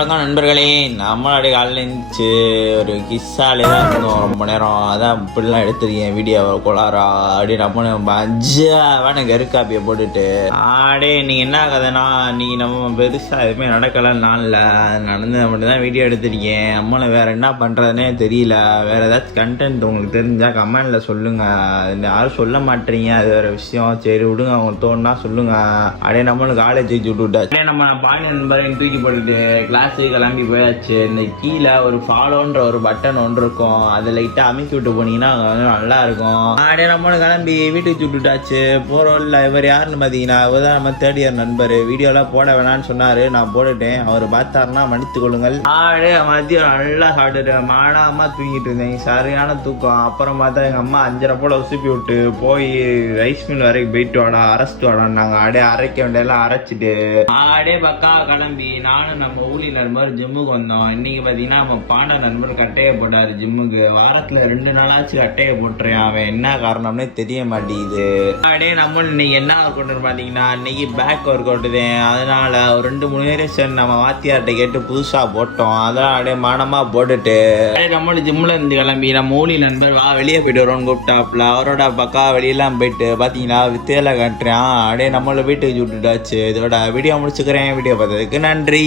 வணக்கம் நண்பர்களே. நம்மளுடைய காலையில் இருந்துச்சு ஒரு கிஸ்ஸாலே தான் இருந்தோம் ரொம்ப நேரம். அதான் இப்படிலாம் எடுத்துருக்கேன் வீடியோ கொளாரா அப்படி நம்ம மஜாவான கருக்காப்பியை போட்டுட்டு நீங்கள் என்ன கதைனா இன்னைக்கு நம்ம பெருசாக எதுவுமே நடக்கலை நாளில் நடந்து மட்டும்தான் வீடியோ எடுத்திருக்கேன். நம்மளை வேறு என்ன பண்ணுறதுனே தெரியல. வேறு ஏதாச்சும் கண்டென்ட் உங்களுக்கு தெரிஞ்சால் கமெண்டில் சொல்லுங்கள். யாரும் சொல்ல மாட்டீங்க, அது வேறு விஷயம். சரி விடுங்க, அவங்க தோணுன்னா சொல்லுங்கள். அப்படியே நம்மளுக்கு காலேஜ் விட்டு விட்டாச்சு. நம்ம பாய் நண்பரை தூக்கி போட்டுட்டு கிளாஸுக்கு கிளம்பி போயாச்சு. இந்த கீழே ஒரு ஃபாலோன்ற ஒரு பட்டன் ஒன்று இருக்கும், அதை லைட்டாக அமைக்கி விட்டு போனீங்கன்னா நல்லா இருக்கும். அப்படியே நம்மளும் கிளம்பி வீட்டுக்கு சுட்டுட்டாச்சு. போகிறோம் இல்லை இவர் யாருன்னு பார்த்தீங்கன்னா அவர் தான் நம்ம தேர்ட் இயர் நண்பர். வீடியோலாம் போட வேணான்னு சொன்னார், நான் போட்டுட்டேன். அவர் பார்த்தாருன்னா மன்னித்து கொள்ளுங்கள். அப்படியே மதியம் நல்லா சாப்பிட்டுட்டு மாடாமல் தூங்கிட்டு இருந்தேன், சரியான தூக்கம். அப்புறம் பார்த்தா எங்கள் அம்மா 5:30 போல் உசுப்பி விட்டு போய் ரைஸ் மில் வரைக்கும் போயிட்டு வாடா அரைச்சிட்டு வாடான்னாங்க. அப்படியே அரைக்க வேண்டியெல்லாம் அரைச்சிட்டு அப்படியே பக்கா கிளம்பி நானும் நம்ம ஊழி நண்பர் ஜிம்முக்கு வந்தோம். இன்னைக்கு பார்த்தீங்கன்னா நம்ம பாண்ட நண்பர் கட்டையை போட்டார் ஜிம்முக்கு. வாரத்தில் 2 நாளாச்சும் கட்டையை போட்டுறேன். அவன் என்ன காரணம்னே தெரிய மாட்டேங்குது. அப்படியே நம்ம இன்னைக்கு என்ன ஒர்க் அவுட்னு பார்த்தீங்கன்னா இன்னைக்கு பேக் ஒர்க் அவுட்டு தான். அதனால ஒரு 2-3 வேரியேஷன் நம்ம வாத்தியார்கிட்ட கேட்டு புதுசாக போட்டோம். அதெல்லாம் அப்படியே மானமாக போட்டுட்டு அப்படியே நம்மளோட ஜிம்மில் இருந்து கிளம்பி நம்ம ஊழி நண்பர் வா வெளியே போயிட்டு வரோன்னு கூப்பிட்டாப்புல. அவரோட பக்கா வெளியெல்லாம் போயிட்டு பார்த்தீங்கன்னா வித்தையில கட்டுறான். அப்படியே நம்மள வீட்டுக்கு விட்டுட்டாச்சு. இதோட வீடியோ முடிச்சுக்கிறேன். வீடியோ பார்த்ததுக்கு நன்றி.